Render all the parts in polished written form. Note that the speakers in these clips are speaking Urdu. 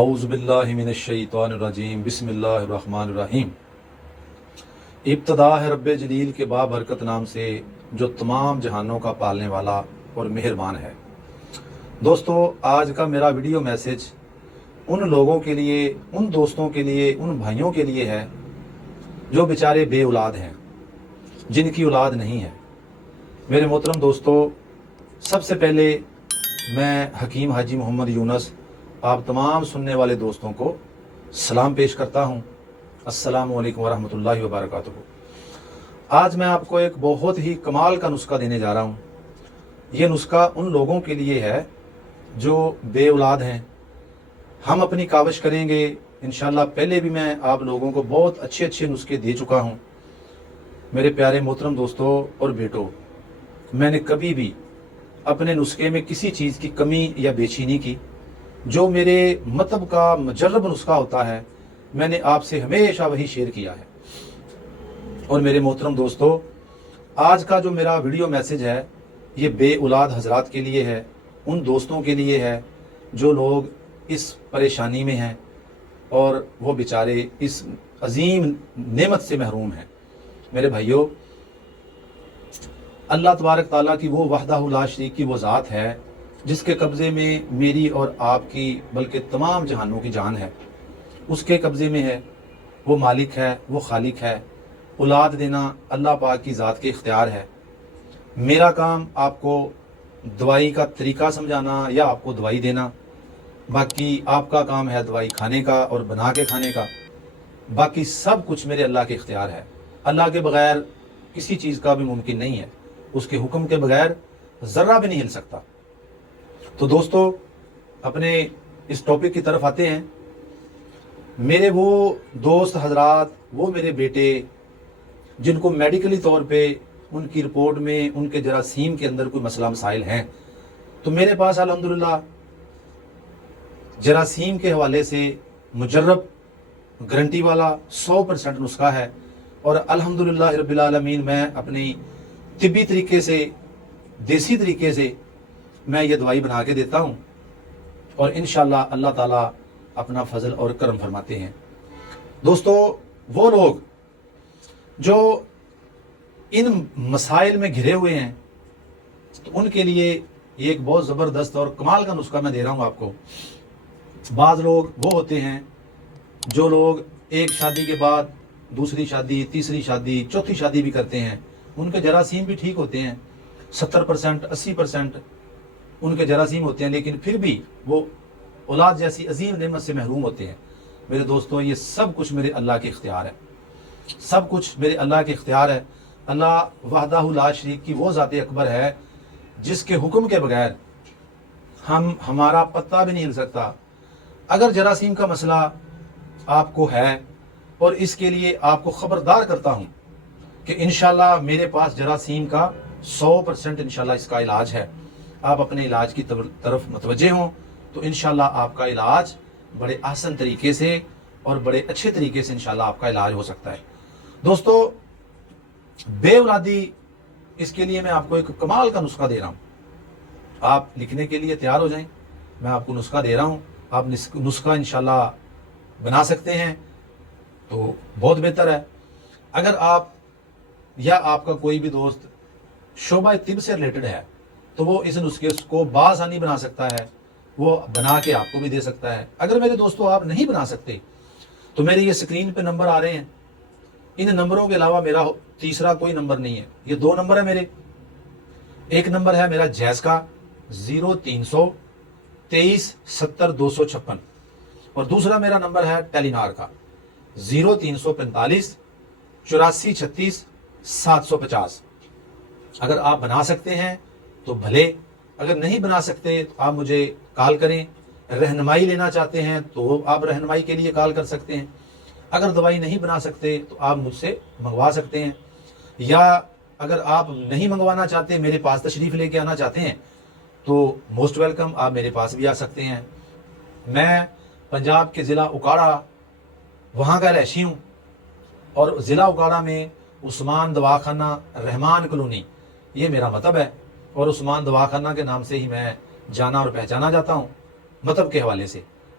اعوذ باللہ من الشیطان الرجیم بسم اللہ الرحمن الرحیم۔ ابتدا ہے رب جلیل کے بابرکت نام سے جو تمام جہانوں کا پالنے والا اور مہربان ہے۔ دوستو، آج کا میرا ویڈیو میسج ان لوگوں کے لیے، ان دوستوں کے لیے، ان بھائیوں کے لیے ہے جو بیچارے بے اولاد ہیں، جن کی اولاد نہیں ہے۔ میرے محترم دوستو، سب سے پہلے میں حکیم حاجی محمد یونس آپ تمام سننے والے دوستوں کو سلام پیش کرتا ہوں۔ السلام علیکم ورحمۃ اللہ وبرکاتہ۔ آج میں آپ کو ایک بہت ہی کمال کا نسخہ دینے جا رہا ہوں۔ یہ نسخہ ان لوگوں کے لیے ہے جو بے اولاد ہیں۔ ہم اپنی کاوش کریں گے انشاءاللہ۔ پہلے بھی میں آپ لوگوں کو بہت اچھے نسخے دے چکا ہوں۔ میرے پیارے محترم دوستوں اور بیٹوں، میں نے کبھی بھی اپنے نسخے میں کسی چیز کی کمی یا بیچی نہیں کی۔ جو میرے مطلب کا مجرب نسخہ ہوتا ہے، میں نے آپ سے ہمیشہ وہی شیئر کیا ہے۔ اور میرے محترم دوستو، آج کا جو میرا ویڈیو میسج ہے یہ بے اولاد حضرات کے لیے ہے، ان دوستوں کے لیے ہے جو لوگ اس پریشانی میں ہیں اور وہ بیچارے اس عظیم نعمت سے محروم ہیں۔ میرے بھائیوں، اللہ تبارک تعالیٰ کی وہ وحدہ لا شریک کی وہ ذات ہے جس کے قبضے میں میری اور آپ کی بلکہ تمام جہانوں کی جان ہے، اس کے قبضے میں ہے۔ وہ مالک ہے، وہ خالق ہے۔ اولاد دینا اللہ پاک کی ذات کے اختیار ہے۔ میرا کام آپ کو دوائی کا طریقہ سمجھانا یا آپ کو دوائی دینا، باقی آپ کا کام ہے دوائی کھانے کا اور بنا کے کھانے کا۔ باقی سب کچھ میرے اللہ کے اختیار ہے۔ اللہ کے بغیر کسی چیز کا بھی ممکن نہیں ہے، اس کے حکم کے بغیر ذرہ بھی نہیں ہل سکتا۔ تو دوستو، اپنے اس ٹاپک کی طرف آتے ہیں۔ میرے وہ دوست حضرات، وہ میرے بیٹے جن کو میڈیکلی طور پہ ان کی رپورٹ میں ان کے جراثیم کے اندر کوئی مسئلہ مسائل ہیں، تو میرے پاس الحمدللہ جراثیم کے حوالے سے مجرب گارنٹی والا 100% نسخہ ہے۔ اور الحمدللہ رب العالمین میں اپنی طبی طریقے سے، دیسی طریقے سے میں یہ دوائی بنا کے دیتا ہوں، اور انشاءاللہ اللہ تعالیٰ اپنا فضل اور کرم فرماتے ہیں۔ دوستو، وہ لوگ جو ان مسائل میں گھرے ہوئے ہیں، تو ان کے لیے یہ ایک بہت زبردست اور کمال کا نسخہ میں دے رہا ہوں آپ کو۔ بعض لوگ وہ ہوتے ہیں جو لوگ ایک شادی کے بعد دوسری شادی، تیسری شادی، چوتھی شادی بھی کرتے ہیں، ان کے جراثیم بھی ٹھیک ہوتے ہیں، 70%، 80% ان کے جراثیم ہوتے ہیں، لیکن پھر بھی وہ اولاد جیسی عظیم نعمت سے محروم ہوتے ہیں۔ میرے دوستوں، یہ سب کچھ میرے اللہ کے اختیار ہے، سب کچھ میرے اللہ کے اختیار ہے۔ اللہ وحدہ لا شریک کی وہ ذات اکبر ہے جس کے حکم کے بغیر ہمارا پتہ بھی نہیں ہل سکتا۔ اگر جراثیم کا مسئلہ آپ کو ہے، اور اس کے لیے آپ کو خبردار کرتا ہوں کہ انشاءاللہ میرے پاس جراثیم کا 100% انشاءاللہ اس کا علاج ہے۔ آپ اپنے علاج کی طرف متوجہ ہوں تو انشاءاللہ آپ کا علاج بڑے آسان طریقے سے اور بڑے اچھے طریقے سے انشاءاللہ آپ کا علاج ہو سکتا ہے۔ دوستو، بے اولادی، اس کے لیے میں آپ کو ایک کمال کا نسخہ دے رہا ہوں۔ آپ لکھنے کے لیے تیار ہو جائیں، میں آپ کو نسخہ دے رہا ہوں۔ آپ نسخہ انشاءاللہ بنا سکتے ہیں تو بہت بہتر ہے۔ اگر آپ یا آپ کا کوئی بھی دوست شعبہ طب سے ریلیٹڈ ہے تو وہ اس نسخے کو بآسانی بنا سکتا ہے، وہ بنا کے آپ کو بھی دے سکتا ہے۔ اگر میرے دوستو آپ نہیں بنا سکتے تو میرے یہ سکرین پہ نمبر آ رہے ہیں، ان نمبروں کے علاوہ میرا تیسرا کوئی نمبر نہیں ہے۔ یہ 2 نمبر ہے میرے۔ ایک نمبر ہے میرا جیز کا 0300 23 70 256، اور دوسرا میرا نمبر ہے ٹیلی نار کا 0345 84 36 750۔ اگر آپ بنا سکتے ہیں تو بھلے، اگر نہیں بنا سکتے تو آپ مجھے کال کریں۔ رہنمائی لینا چاہتے ہیں تو آپ رہنمائی کے لیے کال کر سکتے ہیں۔ اگر دوائی نہیں بنا سکتے تو آپ مجھ سے منگوا سکتے ہیں، یا اگر آپ نہیں منگوانا چاہتے، میرے پاس تشریف لے کے آنا چاہتے ہیں تو موسٹ ویلکم، آپ میرے پاس بھی آ سکتے ہیں۔ میں پنجاب کے ضلع اکاڑا وہاں کا رہائشی ہوں، اور ضلع اکاڑا میں عثمان دواخانہ رحمان کلونی یہ میرا مطب ہے، اور عثمان دواخانہ کے نام سے ہی میں جانا اور پہچانا جاتا ہوں مطب کے حوالے سے۔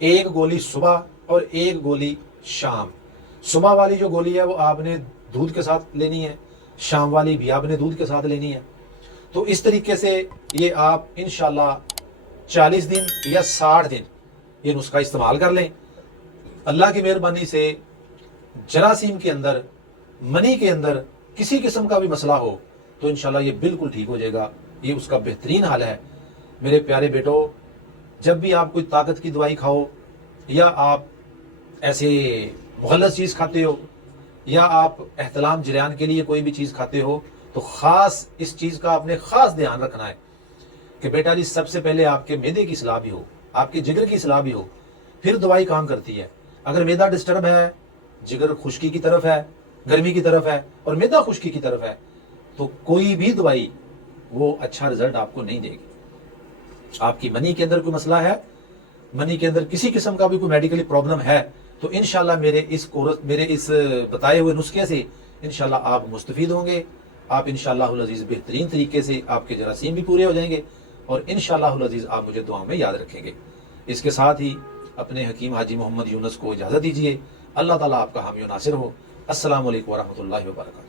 ایک گولی صبح اور ایک گولی شام. صبح والی جو گولی ہے وہ آپ نے دودھ کے ساتھ لینی ہے, شام والی بھی آپ نے دودھ کے ساتھ لینی ہے. تو اس طریقے سے یہ آپ انشاءاللہ 40 دن یا 60 دن یہ نسخہ استعمال کر لیں. اللہ کی مہربانی سے جراثیم کے اندر, منی کے اندر کسی قسم کا بھی مسئلہ ہو تو انشاءاللہ یہ بالکل ٹھیک ہو جائے گا. یہ اس کا بہترین حل ہے. میرے پیارے بیٹو, جب بھی آپ کوئی طاقت کی دوائی کھاؤ یا آپ ایسے مغلظ چیز کھاتے ہو یا آپ احتلام جریان کے لیے کوئی بھی چیز کھاتے ہو تو خاص اس چیز کا آپ نے خاص دھیان رکھنا ہے کہ بیٹا جی سب سے پہلے آپ کے معدے کی اصلاح بھی ہو, آپ کے جگر کی اصلاح بھی ہو, پھر دوائی کام کرتی ہے. اگر معدہ ڈسٹرب ہے, جگر خشکی کی طرف ہے, گرمی کی طرف ہے اور معدہ خشکی کی طرف ہے تو کوئی بھی دوائی وہ اچھا رزلٹ آپ کو نہیں دے گی. آپ کی منی کے اندر کوئی مسئلہ ہے, منی کے اندر کسی قسم کا بھی کوئی میڈیکلی پرابلم ہے تو انشاءاللہ میرے اس بتائے ہوئے نسخے سے انشاءاللہ آپ مستفید ہوں گے. آپ انشاءاللہ العزیز بہترین طریقے سے آپ کے جراثیم بھی پورے ہو جائیں گے اور انشاءاللہ العزیز آپ مجھے دعاؤں میں یاد رکھیں گے. اس کے ساتھ ہی اپنے حکیم حاجی محمد یونس کو اجازت دیجیے. اللہ تعالیٰ آپ کا حامی و ناصر ہو. السلام علیکم ورحمۃ اللہ وبرکاتہ.